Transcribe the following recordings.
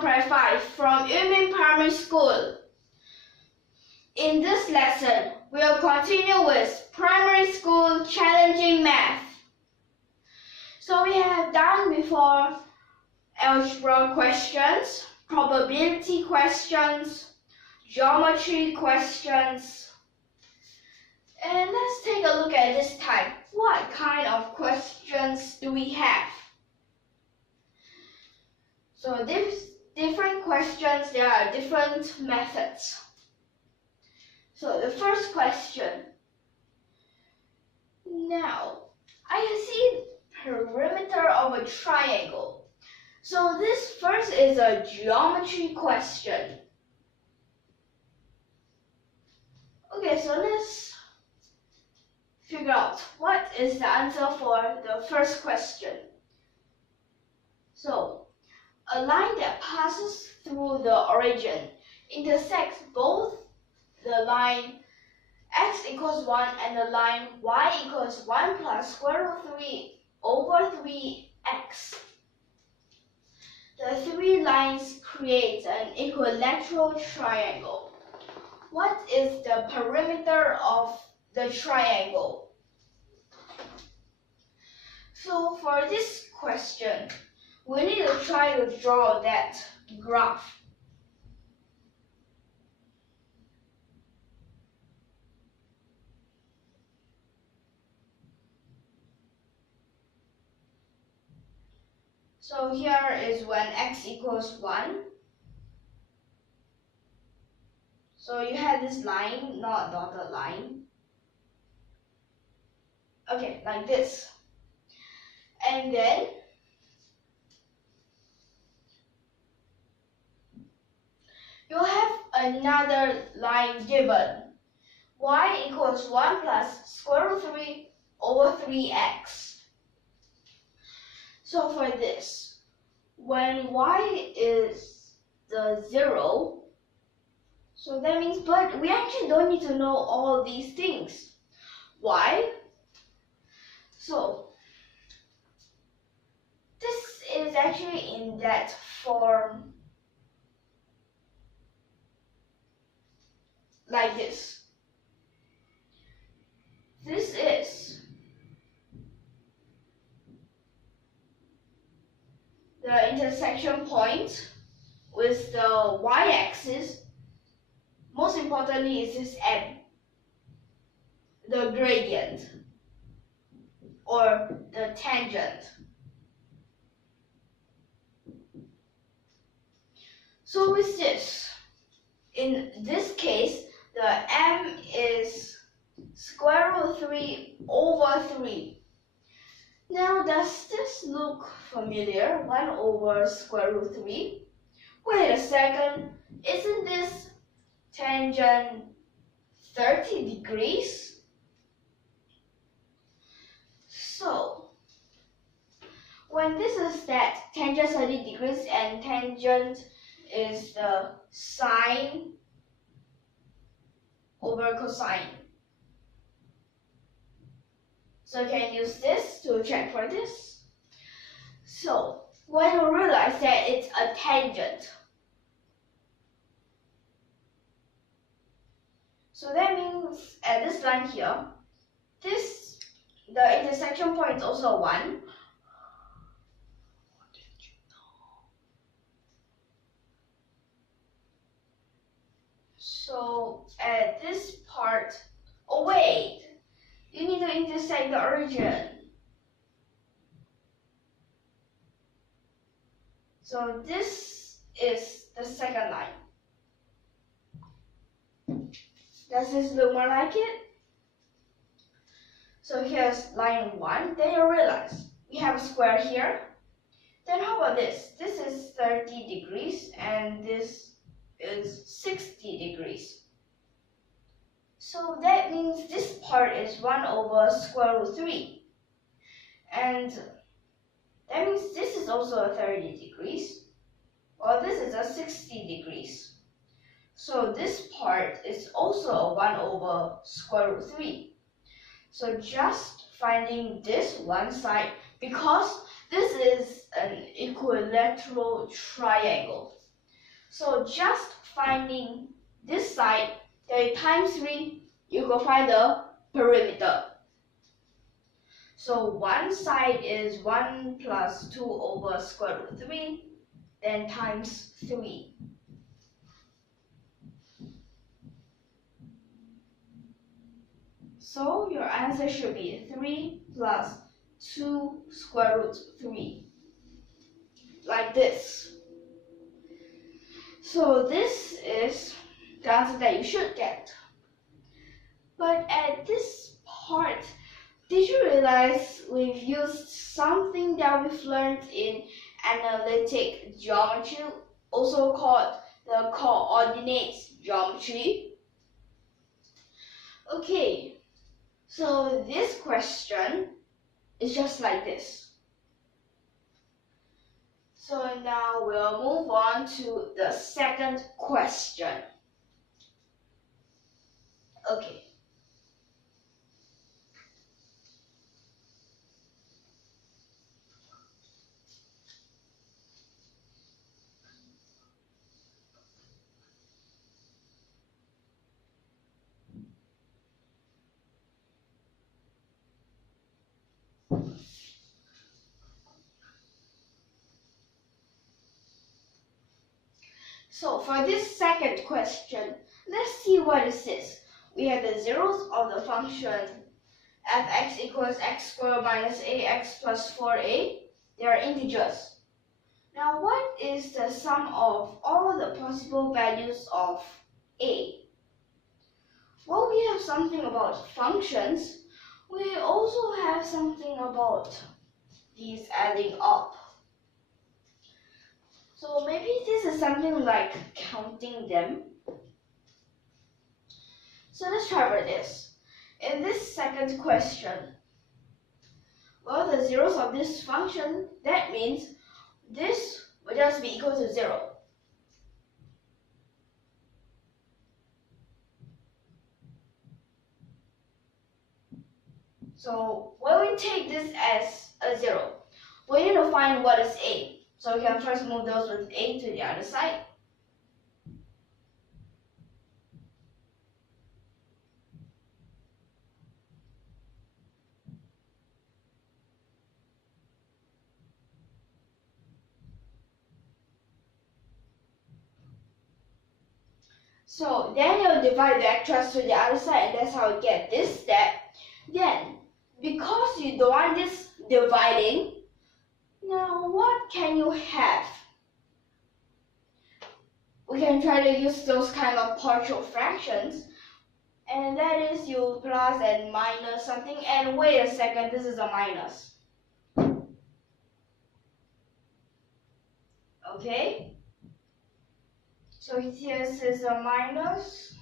Prep 5 from YUMIN Primary School. In this lesson, we'll continue with primary school challenging math. So we have done before algebra questions, probability questions, geometry questions. And let's take a look at this time. What kind of questions do we have? So these different questions, there are different methods. So the first question. Now, I see perimeter of a triangle. So this first is a geometry question. Okay, so let's figure out what is the answer for the first question. So, a line that passes through the origin intersects both the line x equals 1 and the line y equals 1 plus square root 3 over 3x. The three lines create an equilateral triangle. What is the perimeter of the triangle? So for this question, we need to try to draw that graph. So here is when x equals 1. So you have this line, not dotted line. Okay, like this. And then you have another line given. Y equals 1 plus square root 3 over 3x. So for this, when y is the 0, so that means, but we actually don't need to know all these things. Why? So this is actually in that form like this. This is the intersection point with the y-axis. Most importantly is this m, the gradient or the tangent. So with this, in this case, the m is square root 3 over 3. Now, does this look familiar? 1 over square root 3. Wait a second, isn't this tangent 30 degrees? So, when this is that tangent 30 degrees and tangent is the sine over cosine. So you can use this to check for this. So when you realize that it's a tangent, so that means at this line here, the intersection point is also 1. What did you know? So at this part, oh wait, you need to intersect the origin. So this is the second line. Does this look more like it? So here's line 1. Then you realize we have a square here. Then how about this? This is 30 degrees and this is 60 degrees. So that means this part is 1 over square root 3. And that means this is also a 30 degrees. Or this is a 60 degrees. So this part is also a 1 over square root 3. So just finding this one side, because this is an equilateral triangle. So just finding this side, then times 3, you can find the perimeter. So one side is 1 plus 2 over square root 3, then times 3. So your answer should be 3 plus 2 square root 3, like this. So this is the answer that you should get. But at this part, did you realize we've used something that we've learned in analytic geometry, also called the coordinates geometry? Okay, so this question is just like this. So now we'll move on to the second question. Okay. So for this second question, let's see what this is. We have the zeros of the function f(x) equals x squared minus ax plus 4a. They are integers. Now what is the sum of all the possible values of a? Well, we have something about functions. We also have something about these adding up. So maybe this is something like counting them. So let's try for this. In this second question, well, the zeros of this function, that means this will just be equal to 0. So when we take this as a 0, we need to find what is a. So we can first move those with a to the other side. So then you'll divide the extras to the other side, and that's how you get this step. Then, because you don't want this dividing, now what can you have? We can try to use those kind of partial fractions, and that is you plus and minus something, and wait a second, this is a minus. Okay? So here is a minus.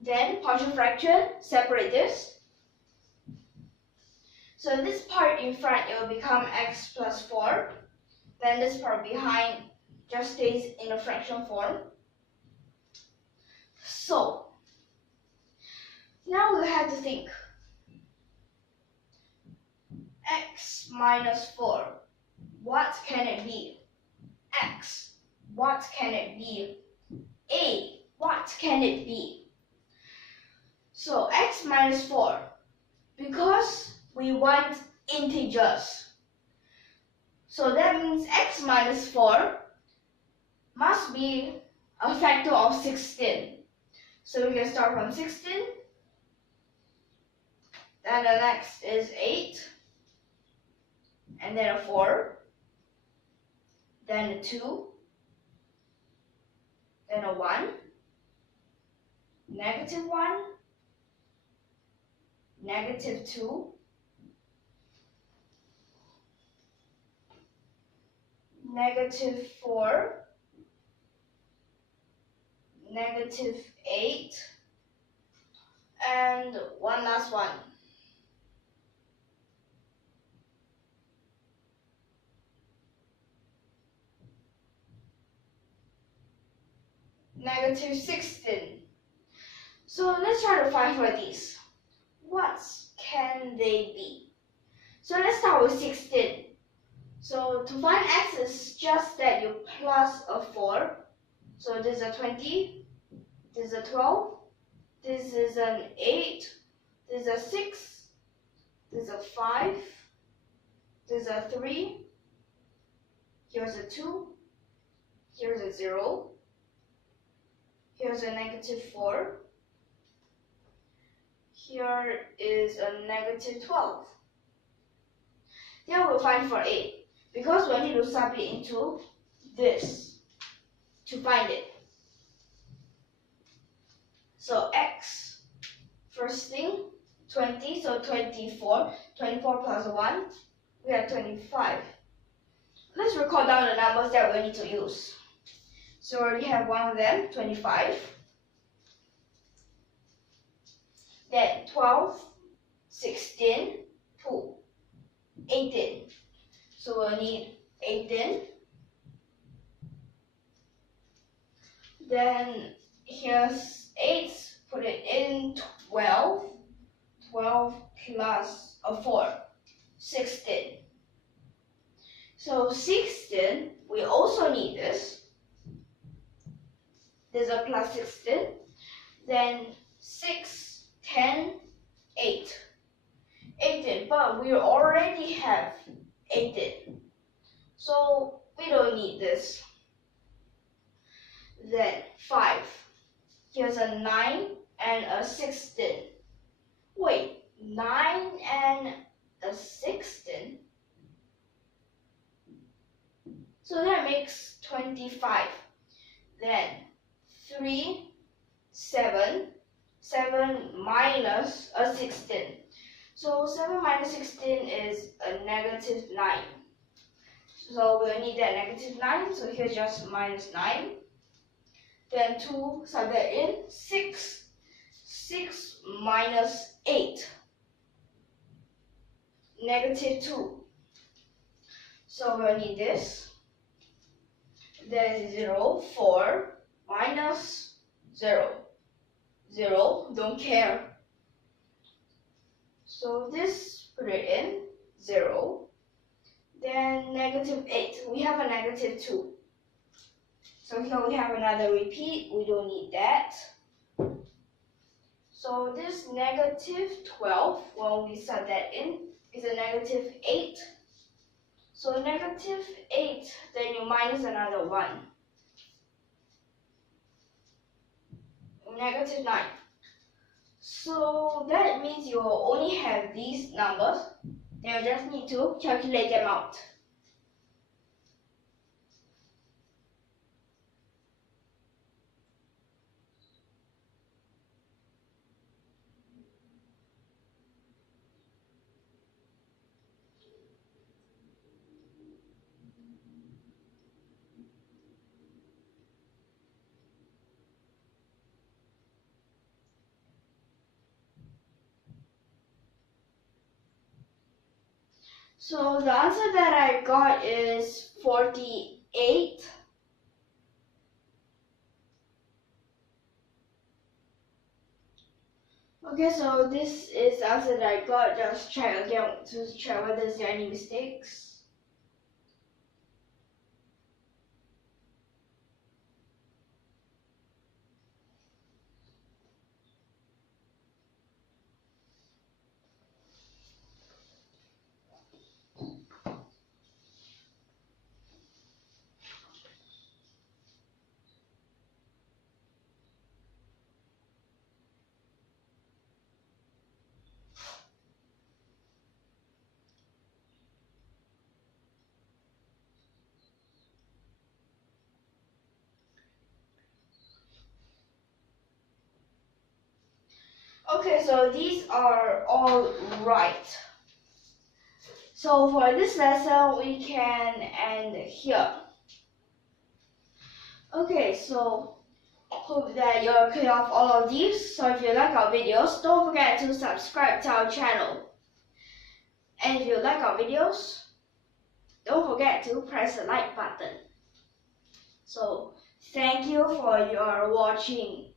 Then partial fraction, separate this. So this part in front, it will become x plus 4. Then this part behind just stays in a fraction form. So now we have to think. X minus 4, what can it be? X, what can it be? A, what can it be? So x minus 4, because we want integers. So that means x minus 4 must be a factor of 16. So we can start from 16. Then the next is 8. And then a 4. Then a 2. Then a 1. Negative 1. Negative 2. Negative 4, negative 8, and one last one. Negative 16. So let's try to find for these. What can they be? So let's start with 16. So to find x is just that you plus a 4. So this is a 20, this is a 12, this is an 8, this is a 6, this is a 5, this is a 3, here's a 2, here's a 0, here's a -4, here is a -12. Then we'll find for 8, because we need to sub it into this to find it. So x, first thing, 20, so 24. 24 plus 1, we have 25. Let's record down the numbers that we need to use. So we already have one of them, 25. Then 12, 16, 2, 18. So we'll need 18. Then here's 8, put it in 12. 12 plus a 4, 16. So 16, we also need this. There's a plus 16. Then 6, 10, 8. 18, but we already have 18. So we don't need this. Then 5. Here's a 9 and a 16. Wait, 9 and a 16? So that makes 25. Then 3, 7, 7 minus a 16. So 7 minus 16 is a -9. So we'll need that -9, so here's just -9. Then 2, sub that in, 6. 6 minus 8, -2. So we'll need this. Then 0, 4, minus 0. 0, don't care. So this, put it in, 0. Then -8, we have a -2. So here we have another repeat, we don't need that. So this -12, when we sub that in, is a -8. So -8, then you minus another 1. -9. So that means you will only have these numbers. Then you just need to calculate them out. So the answer that I got is 48. Okay, so this is the answer that I got. Just check again to check whether there's any mistakes. Okay, so these are all right. So for this lesson, we can end here. Okay, so hope that you're clear of all of these. So if you like our videos, don't forget to subscribe to our channel. And if you like our videos, don't forget to press the like button. So thank you for your watching.